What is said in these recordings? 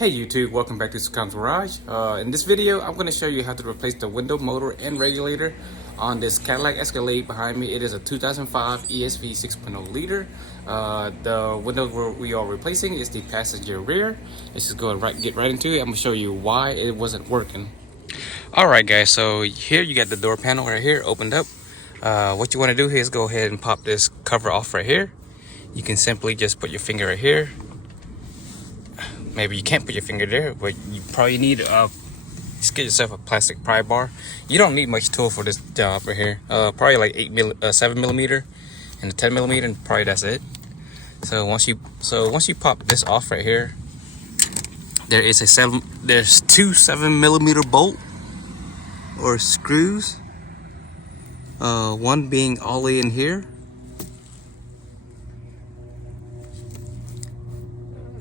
Hey YouTube, welcome back to Scott's Garage. In this video, I'm going to show you how to replace the window motor and regulator on this Cadillac Escalade behind me. It is a 2005 ESV 6.0 liter. The window we are replacing is the passenger rear. Let's just go and get right into it. I'm going to show you why it wasn't working. Alright guys, so here you got the door panel right here opened up. What you want to do here is go ahead and pop this cover off right here. You can simply just put your finger right here. Maybe you can't put your finger there, but you probably need just get yourself a plastic pry bar. You don't need much tool for this job right here. Probably like 7 millimeter and a 10 millimeter, and probably that's it. So once you pop this off right here, there's two 7 millimeter bolt or screws. One being all the way in here,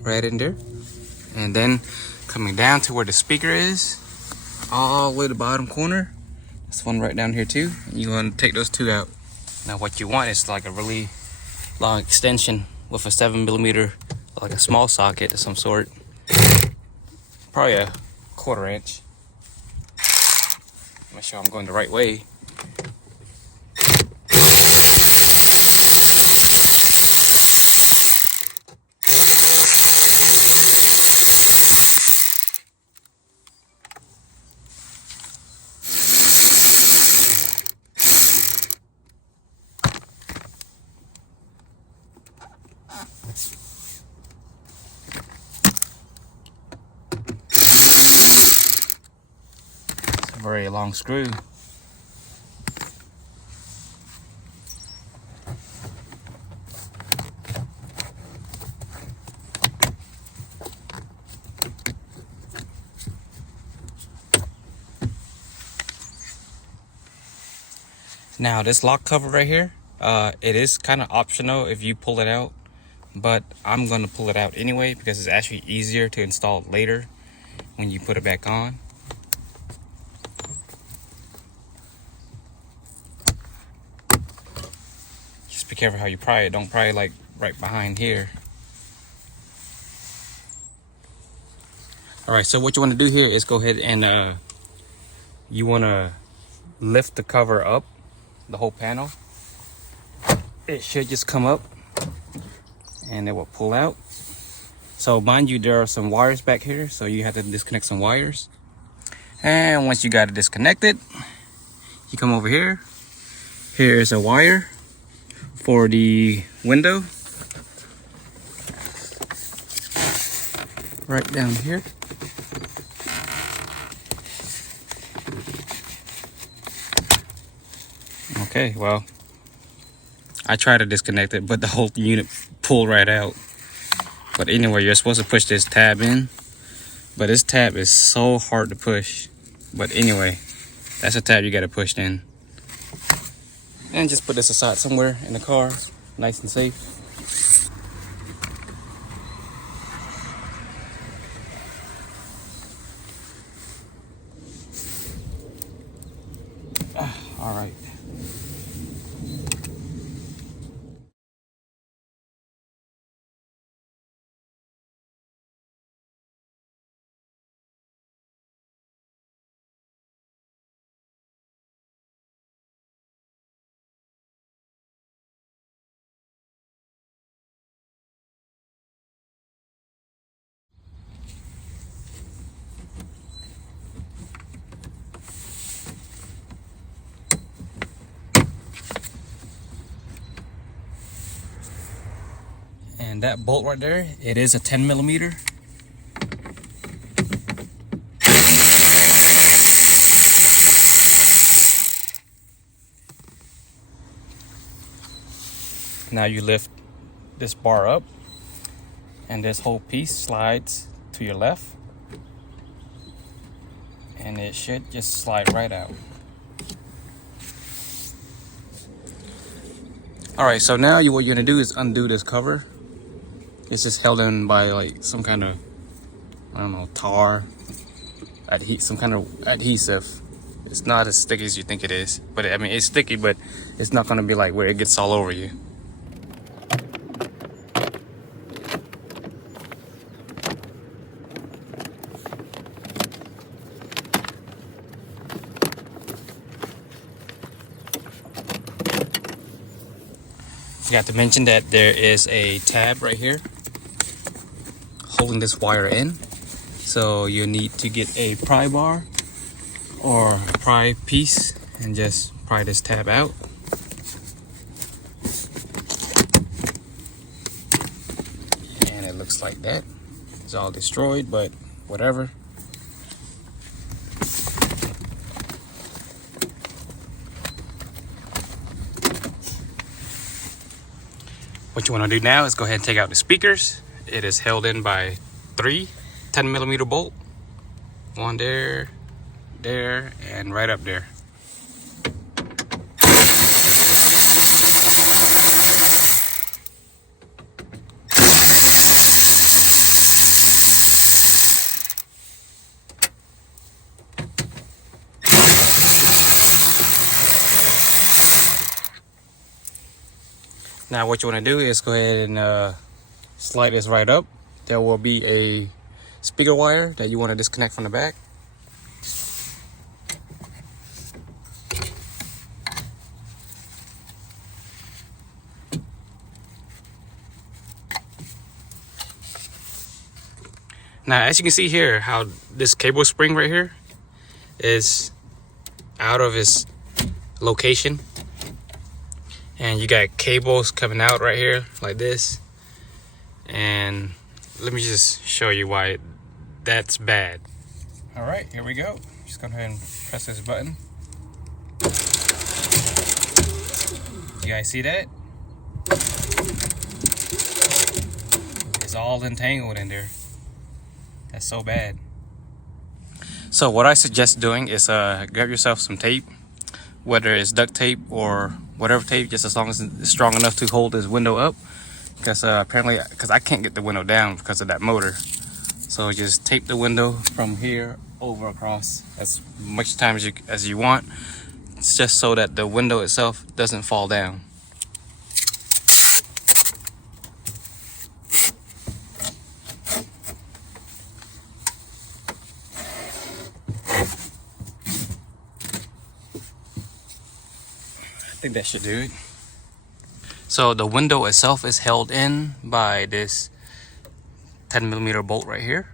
right in there. And then coming down to where the speaker is, all the way to the bottom corner. This one right down here too. You want to take those two out. Now what you want is like a really long extension with a 7 millimeter, like a small socket of some sort. Probably a 1/4 inch. Make sure I'm going the right way. Very long screw. Now this lock cover right here, it is kind of optional if you pull it out, but I'm going to pull it out anyway because it's actually easier to install later when you put it back on. Be careful how you pry it. Don't pry it like right behind here. All right, so what you want to do here is go ahead and you want to lift the cover up, the whole panel. It should just come up and it will pull out. So mind you, there are some wires back here, so you have to disconnect some wires. And once you got it disconnected, you come over here. Here is a wire for the window, right down here. Okay, well, I tried to disconnect it, but the whole unit pulled right out. But anyway, you're supposed to push this tab in, but this tab is so hard to push. But anyway, that's a tab you got to push in. And just put this aside somewhere in the car, nice and safe. All right. And that bolt right there, it is a 10 millimeter. Now you lift this bar up and this whole piece slides to your left, and it should just slide right out. All right, so now what you're gonna do is undo this cover. It's just held in by like some kind of, I don't know, tar, some kind of adhesive. It's not as sticky as you think it is, but I mean, it's sticky, but it's not gonna be like where it gets all over you. Forgot to mention that there is a tab right here holding this wire in. So you need to get a pry bar or a pry piece and just pry this tab out. And it looks like that. It's all destroyed, but whatever. What you want to do now is go ahead and take out the speakers. It is held in by 3 10mm bolt. One there, there, and right up there. Now what you want to do is go ahead and slide this right up. There will be a speaker wire that you want to disconnect from the back. Now as you can see here, how this cable spring right here is out of its location. And you got cables coming out right here like this. And let me just show you why that's bad. All right, here we go. Just go ahead and press this button. You guys see that? It's all entangled in there. That's so bad. So what I suggest doing is grab yourself some tape, whether it's duct tape or whatever tape, just as long as it's strong enough to hold this window up. Because apparently, because I can't get the window down because of that motor. So just tape the window from here over across as much time as you want. It's just so that the window itself doesn't fall down. I think that should do it. So the window itself is held in by this 10mm bolt right here,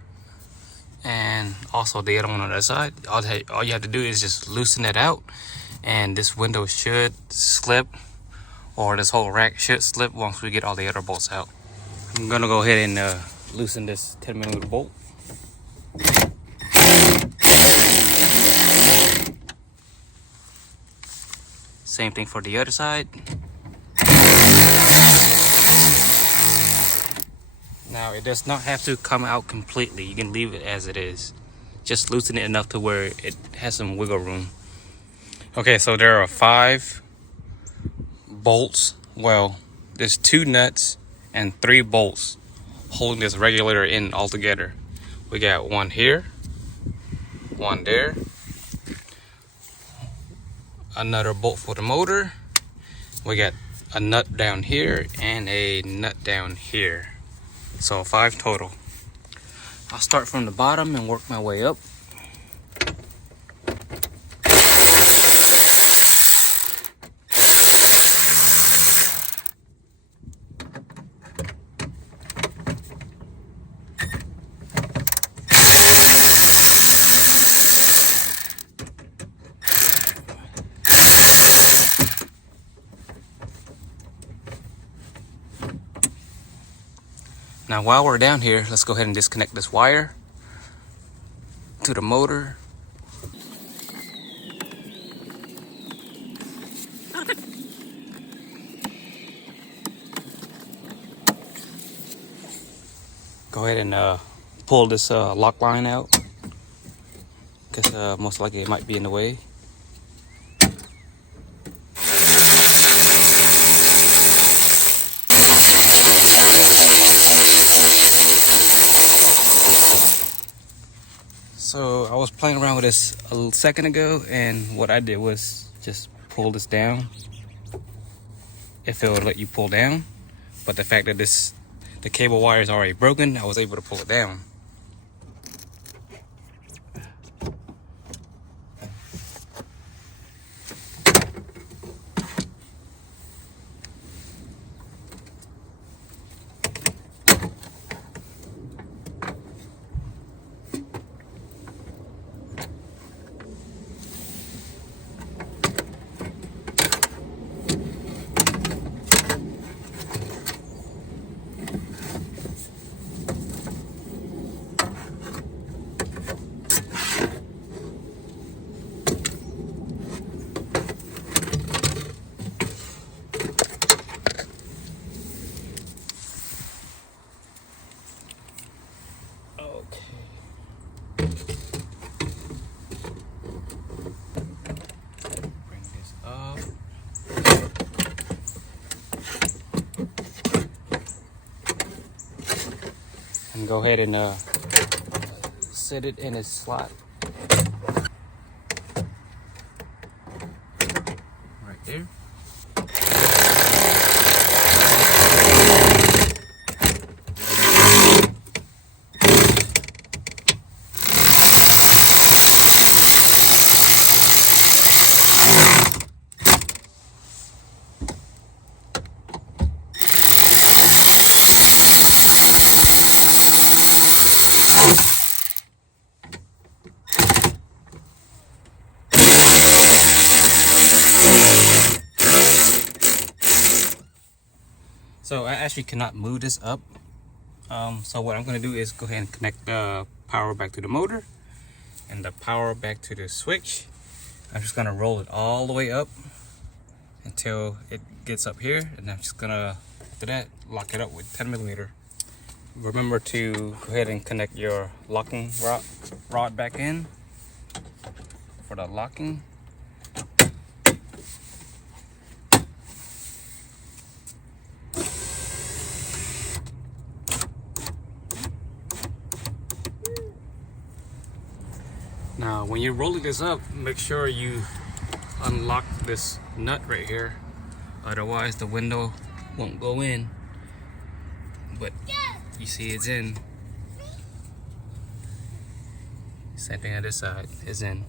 and also the other one on the other side. All you have to do is just loosen it out, and this window should slip, or this whole rack should slip once we get all the other bolts out. I'm gonna go ahead and loosen this 10mm bolt. Same thing for the other side. Now it does not have to come out completely. You can leave it as it is. Just loosen it enough to where it has some wiggle room. Okay, so there are 5 bolts. Well, there's 2 nuts and 3 bolts holding this regulator in all together. We got one here, one there, another bolt for the motor. We got a nut down here and a nut down here. So 5 total. I'll start from the bottom and work my way up. Now while we're down here, let's go ahead and disconnect this wire to the motor. Go ahead and pull this lock line out, because most likely it might be in the way. So I was playing around with this a second ago, and what I did was just pull this down. If it would let you pull down, but the fact that the cable wire is already broken, I was able to pull it down. and go ahead and set it in its slot right there. So I actually cannot move this up. So what I'm going to do is go ahead and connect the power back to the motor and the power back to the switch. I'm just going to roll it all the way up until it gets up here, and I'm just going to, after that, lock it up with 10mm. Remember to go ahead and connect your locking rod back in for the locking. Now, when you're rolling this up, make sure you unlock this nut right here. Otherwise, the window won't go in. But you see it's in. Same thing on this side, is in.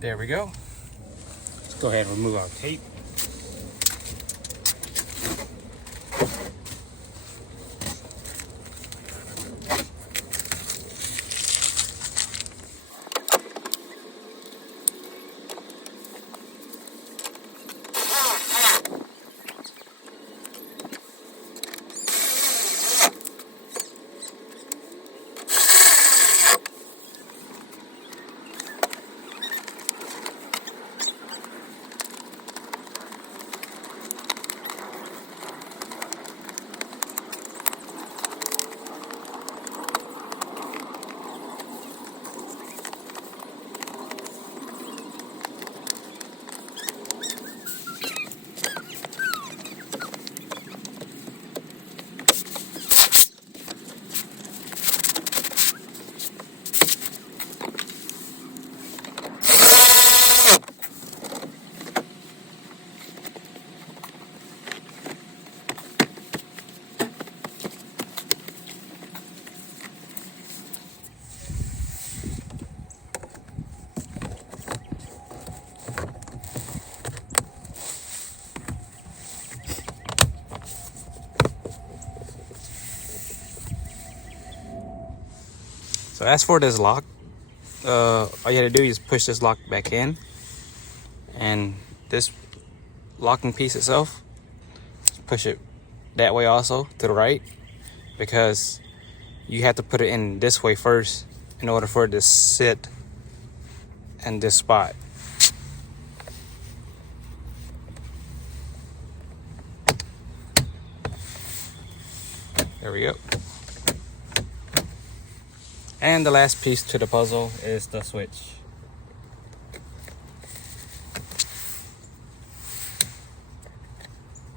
There we go. Let's go ahead and remove our tape. So as for this lock, all you have to do is push this lock back in, and this locking piece itself, push it that way also to the right, because you have to put it in this way first in order for it to sit in this spot. There we go. And the last piece to the puzzle is the switch.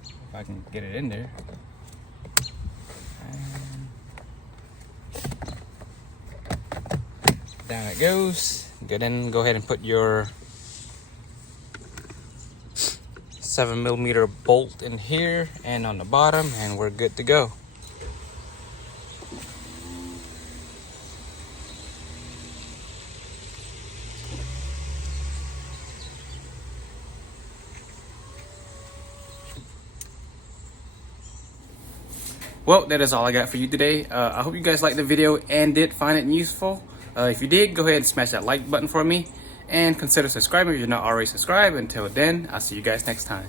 If I can get it in there. And down it goes. Go ahead and put your 7mm bolt in here and on the bottom, and we're good to go. Well, that is all I got for you today. I hope you guys liked the video and did find it useful. If you did, go ahead and smash that like button for me, and consider subscribing if you're not already subscribed. Until then, I'll see you guys next time.